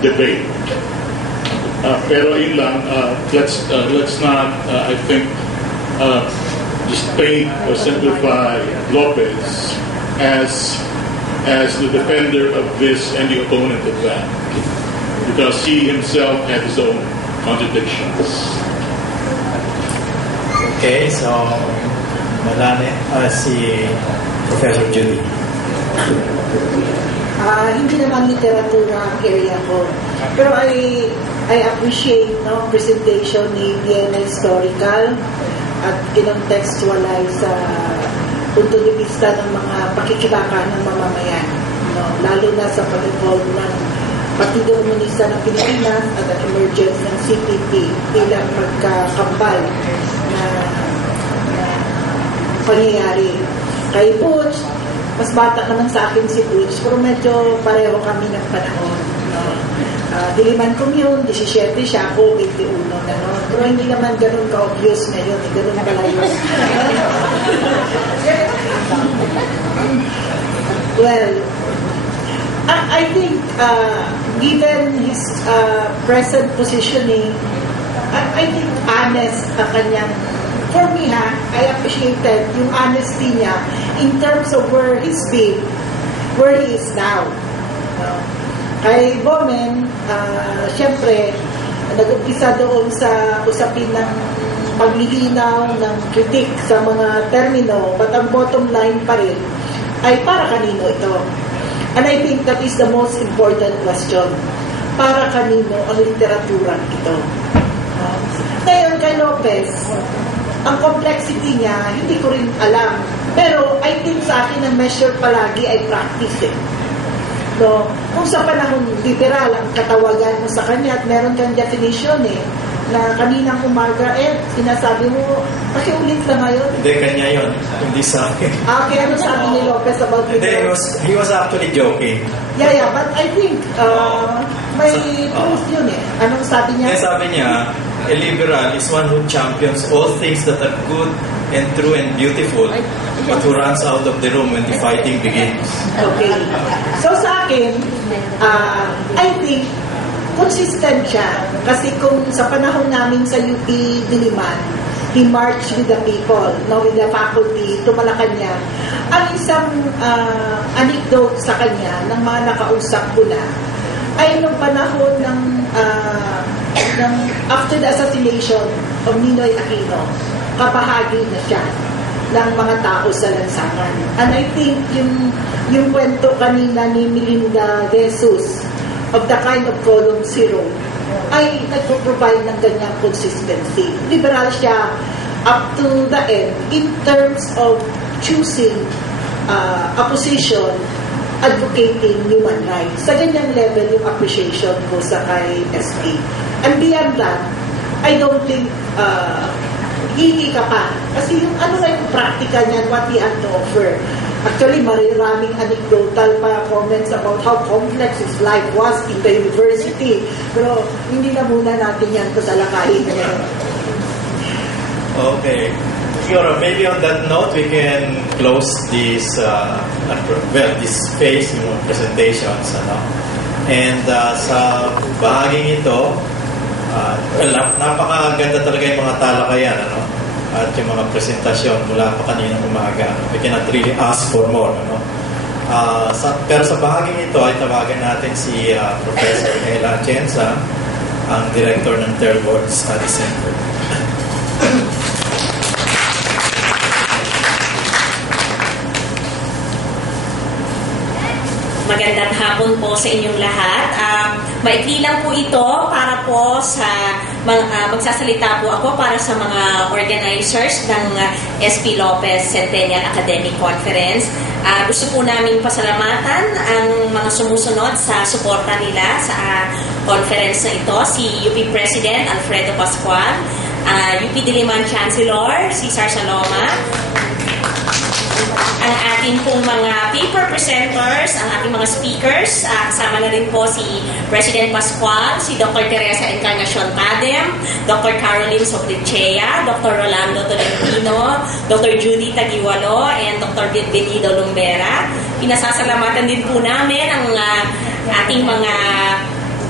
debate. Pero yun lang, let's not, I think, just paint or simplify Lopez as the defender of this and the opponent of that, because he himself had his own contradictions. Okay, so si Professor Judy. Hindi naman literatura ang area ko. Pero I appreciate presentation ni Vienna Historical at kinontextualize sa punto de vista ng mga pakikibaka ng mamamayan. Lalo na sa pag-involve ng Partido Komunista ng Pilipinas at ang emergence ng CPP bilang magkakambal na pangyayari. Kay Butch, mas bata naman sa akin si Butch, pero medyo pareho kami ng panahon. Diliman ko yun, 17 siya, ako 21 na. Pero hindi naman ganun ka-obvious ngayon, ganun kalayos. Well, I think given his present positioning, I think honest ang kanyang, for me I appreciated yung honesty niya in terms of where he's been, where he is now. Kay Bomen, syempre, nag-umpisa doon sa usapin ng paglilinaw, ng critique sa mga termino, but ang bottom line pa rin ay para kanino ito. And I think that is the most important question. Para kanino ang literaturang ito? Ngayon kay Lopez, ang complexity niya, hindi ko rin alam. Pero I think sa akin ang measure palagi ay practice. Kung sa panahon liberal ang katawagan mo sa kanya at meron kang definition na kaninang umaga, sinasabi mo, pakiulit lang ngayon. Hindi, kanya yun. Hindi sa akin. Okay, ano sabi ni Lopez about it? He was actually joking. Yeah, but I think may truth yun Anong sabi niya? Sabi niya, a liberal is one who champions all things that are good and true and beautiful, but who runs out of the room when the fighting begins. Okay. So sa akin, I think consistent siya. Kasi kung sa panahon namin sa UP Diliman, he marched with the people, with the faculty to Malacanang. Ang isang anecdote sa kanya ng mga nakausap ko na ay nung panahon ng after the assassination of Ninoy Aquino, kabahagi na siya ng mga tao sa lansangan. And I think yung kwento kanina ni Melinda De Jesus of the kind of column zero ay nagpo-provide ng ganyang consistency. Liberal siya up to the end in terms of choosing a position advocating human rights. Sa ganyang level yung appreciation ko sa kay SP. And beyond that, I don't think hindi ka pa. Kasi yung ano na yung practical niyan, what he had to offer. Actually, maraming anecdotal pa comments about how complex his life was in the university. Pero hindi na muna natin yan kasalakayin. Okay. Maybe on that note, we can close this this phase ng presentations. And sa bahaging ito, napakaganda talaga yung mga talakayan, at yung mga presentasyon mula pa kaninang umaga. We cannot really ask for more. Pero sa bahaging ito ay tawagan natin si Professor Ella Atienza, ang Director ng Third World Study Center. Magandang hapon po sa inyong lahat. Maikli lang po ito para po sa magsasalita po ako para sa mga organizers ng SP Lopez Centennial Academic Conference. Gusto po namin pasalamatan ang mga sumusunod sa suporta nila sa conference na ito, si UP President Alfredo Pascual, UP Diliman Chancellor Cesar Saloma, ang ating pong mga paper presenters, ang ating mga speakers, kasama na rin po si President Pascual, si Dr. Teresa Encarnacion Tadem, Dr. Caroline Sobrichea, Dr. Rolando Tolentino, Dr. Judy Tagiwalo, and Dr. Benito Lumbera. Pinasasalamatan din po namin ang ating mga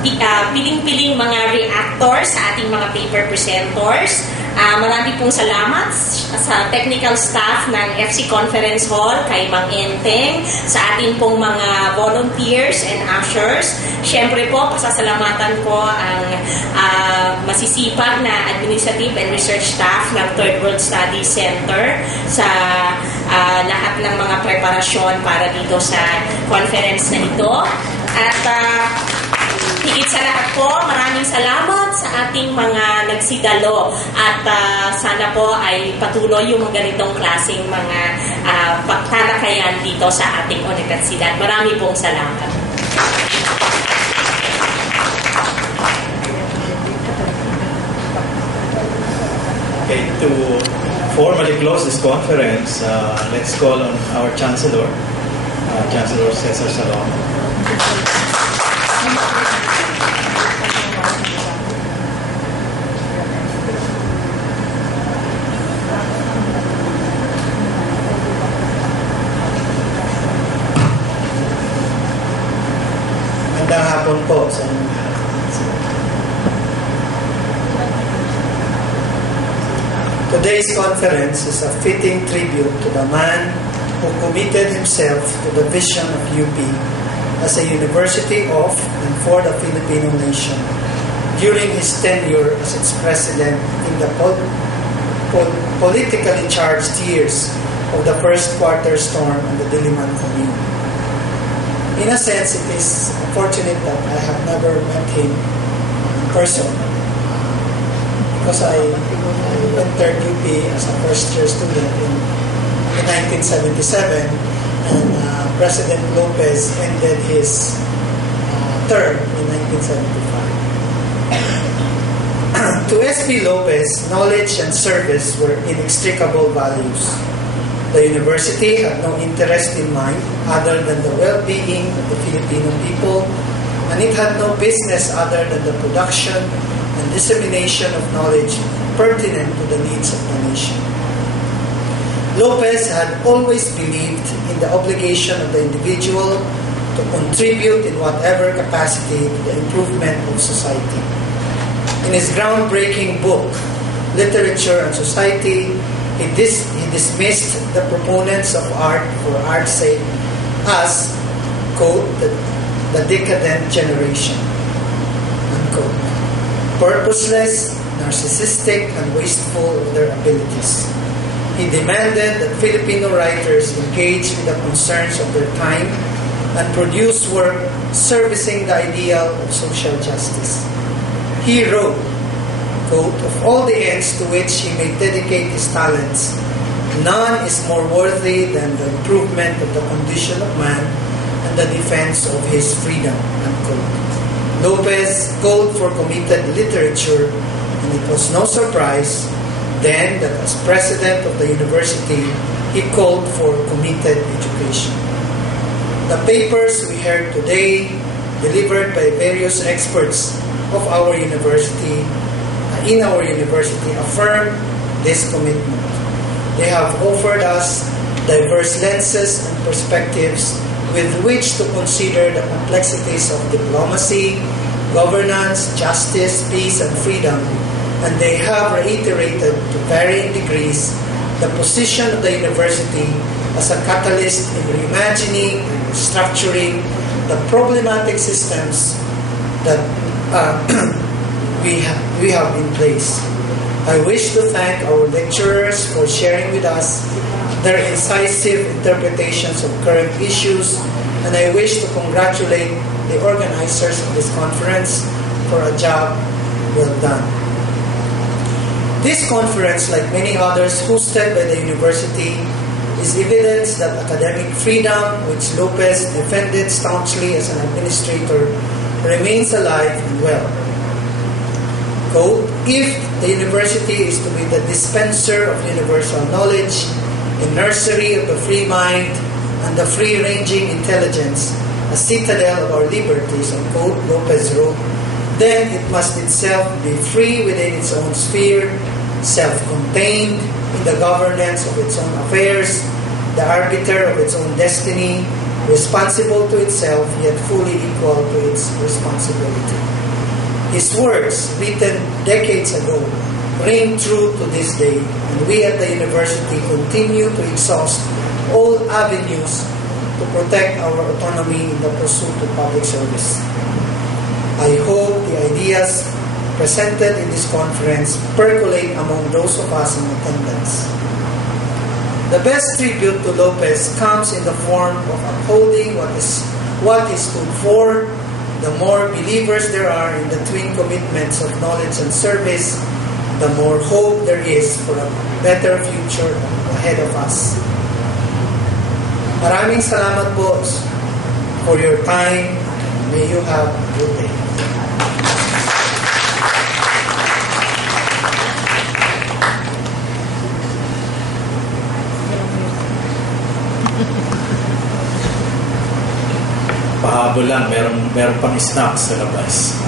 piling-piling mga reactors sa ating mga paper presenters. Marami pong salamat sa technical staff ng FC Conference Hall, kay Mang Enteng, sa ating pong mga volunteers and ushers. Siyempre po, pasasalamatan ko ang masisipag na administrative and research staff ng Third World Studies Center sa lahat ng mga preparasyon para dito sa conference na ito. At higit sa lahat po, maraming salamat sa ating mga nagsidalo at sana po ay patuloy yung ganitong klaseng mga pagtalakayan dito sa ating universidad. Marami pong salamat. Okay, to formally close this conference, let's call on our Chancellor, Chancellor Cesar Salom. Magandang hapon po sa inyo. Today's conference is a fitting tribute to the man who committed himself to the vision of UP as a university of and for the Filipino nation during his tenure as its president in the politically charged years of the first quarter storm on the Diliman Commune. In a sense, it is unfortunate that I have never met him in person because I entered UP as a first-year student in 1977, and President Lopez ended his term in 1975. To S.P. Lopez, knowledge and service were inextricable values. The university had no interest in mind other than the well-being of the Filipino people, and it had no business other than the production and dissemination of knowledge pertinent to the needs of the nation. Lopez had always believed in the obligation of the individual to contribute in whatever capacity to the improvement of society. In his groundbreaking book, Literature and Society, he dismissed the proponents of art for art's sake as, quote, the decadent generation, unquote, purposeless, narcissistic, and wasteful of their abilities. He demanded that Filipino writers engage with the concerns of their time and produce work servicing the ideal of social justice. He wrote, quote, of all the ends to which he may dedicate his talents, none is more worthy than the improvement of the condition of man and the defense of his freedom, unquote. Lopez called for committed literature, and it was no surprise then that as president of the university, he called for committed education. The papers we heard today, delivered by various experts of our university, in our university, affirm this commitment. They have offered us diverse lenses and perspectives with which to consider the complexities of diplomacy, governance, justice, peace, and freedom, and they have reiterated to varying degrees the position of the university as a catalyst in reimagining and structuring the problematic systems that we have in place. I wish to thank our lecturers for sharing with us their incisive interpretations of current issues, and I wish to congratulate the organizers of this conference for a job well done. This conference, like many others hosted by the university, is evidence that academic freedom, which Lopez defended staunchly as an administrator, remains alive and well. Quote, if the university is to be the dispenser of universal knowledge, a nursery of the free mind, and the free-ranging intelligence, a citadel of our liberties, unquote, Lopez wrote, then it must itself be free within its own sphere, self-contained in the governance of its own affairs, the arbiter of its own destiny, responsible to itself, yet fully equal to its responsibility. His words, written decades ago, ring true to this day, and we at the university continue to exhaust all avenues to protect our autonomy in the pursuit of public service. I hope the ideas presented in this conference percolate among those of us in attendance. The best tribute to Lopez comes in the form of upholding what he stood for. The more believers there are in the twin commitments of knowledge and service, the more hope there is for a better future ahead of us. Maraming salamat po for your time. May you have a good day. Pahabol lang, meron pang snacks sa labas.